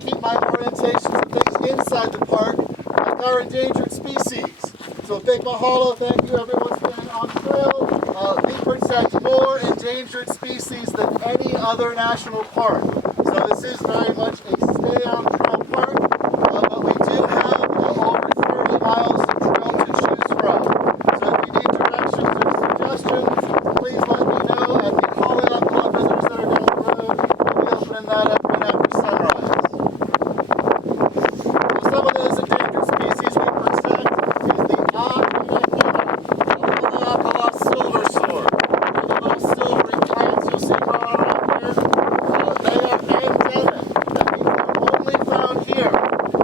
keep my orientations and things inside the park, like our endangered species. So big mahalo, thank you everyone for being on trail. We protect more endangered species than any other national park. So this is very much a stay on trail park, but we do have over 30 miles of trail to choose from. So if you need directions or suggestions, please let me know at the Haleakala Visitor Center down the road. We'll be opening that up right after sunrise. So some of those endangered species we protect is the Haleakala silver sword. Those silvery plants you'll see growing around here, they are endemic. That means they're only found here.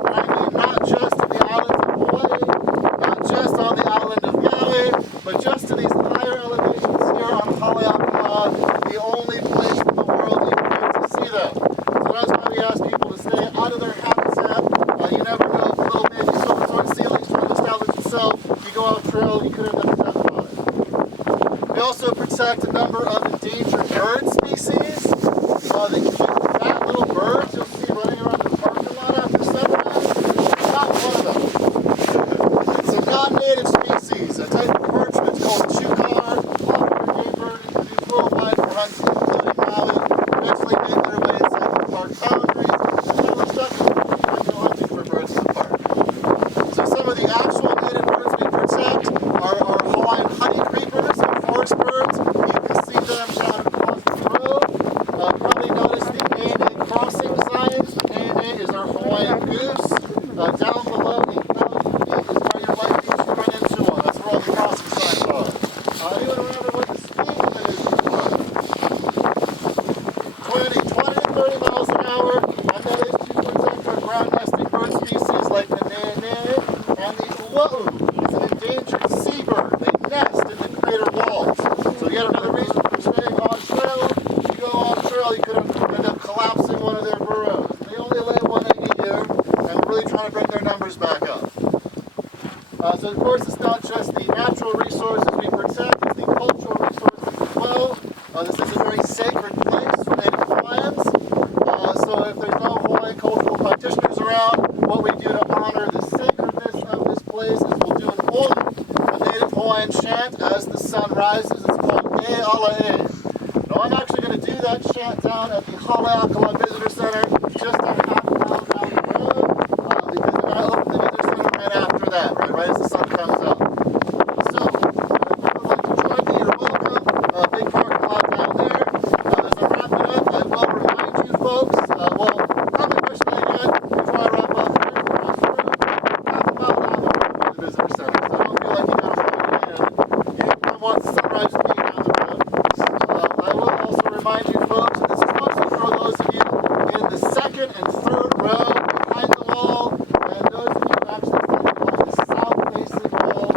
And I mean not just in the islands of Hawaii, not just on the island of Maui, but just in these higher elevations here on Haleakala, the only place in the world you can get to see them. So that's why we ask people to stay out of their habitat. You never know if a little baby silver ceilings trying to establish itself. You go out trail, you could end up stepping on it. We also protect a number of endangered bird species. The cute fat little birds you'll see running around the parking lot after sunrise. Not one of them. It's a non-native species, a type of parchment called chukar, popular game bird. It's used worldwide for hunting, including Maui. Eventually make their way inside the park boundaries, and now we're stuck and go hunting for birds in the park. So some of the actual native birds we protect are our Hawaiian honey creepers and forest birds. You can see them down across the road. Probably noticed the ANA crossing signs. The ANA is our Hawaiian goose. Down below 8,000 feet is where you're likely to run into one. That's where all the crossing signs are. Anyone remember what the speed limit is for one? 20 to 30 miles an hour, and that is to protect our ground nesting bird species like the nene and the ua'u. It's an endangered seabird. They nest in the crater walls. So yet another reason for staying on trail. If you go on trail, you could end up collapsing one of their burrows. They only lay one egg a year, and we're really trying to bring their numbers back up. So of course it's not just the natural resources we protect, it's the cultural resources as well. This is a very sacred place for Native Hawaiians. So if there's no Hawaiian cultural practitioners around, what we do to honor the sacredness of this place is we'll do an olu, a Native Hawaiian chant as the sun rises. It's called E Ala E. Now I'm actually going to do that chant down at the Haleakala Visitor Center, just a half a mile down the road, because they're going to open the Visitor Center right after that, right as the sun comes up. So, if you would like to join me, you're welcome. Big parking lot down there. As I'm wrapping up, I will remind you folks, probably question again before I wrap up, here's across the road, half a mile down the road from the Visitor Center. So don't feel like you got to find it in. You can watch the sunrise to be down the road. I will also remind you folks, and this is mostly for those of you in the second and third row behind the wall, and those of you actually standing on the south-facing wall,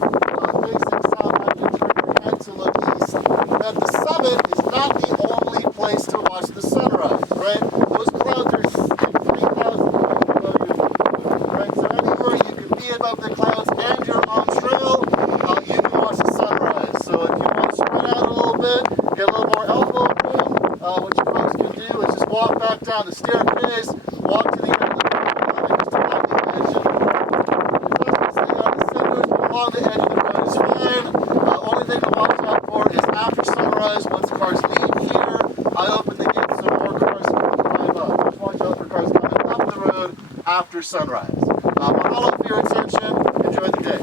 facing south, I can turn your head to look east, that the summit is not the only place to watch the sunrise, right? Those clouds are 3,000 feet below you, right? So anywhere you can be above the clouds and you're on trail, you can watch the sunrise. So if you want to spread out a little bit, get a little more elbow room, what you folks can do is just walk back down the staircase, walk to the end of the road, just along the edge of the road. Stay on the cinders, but along the edge of the road is fine. Only thing to watch out for is after sunrise, once cars leave here, I open the gates so more cars can drive up. Just watch out for cars coming up the road after sunrise. Mahalo for your attention. Enjoy the day.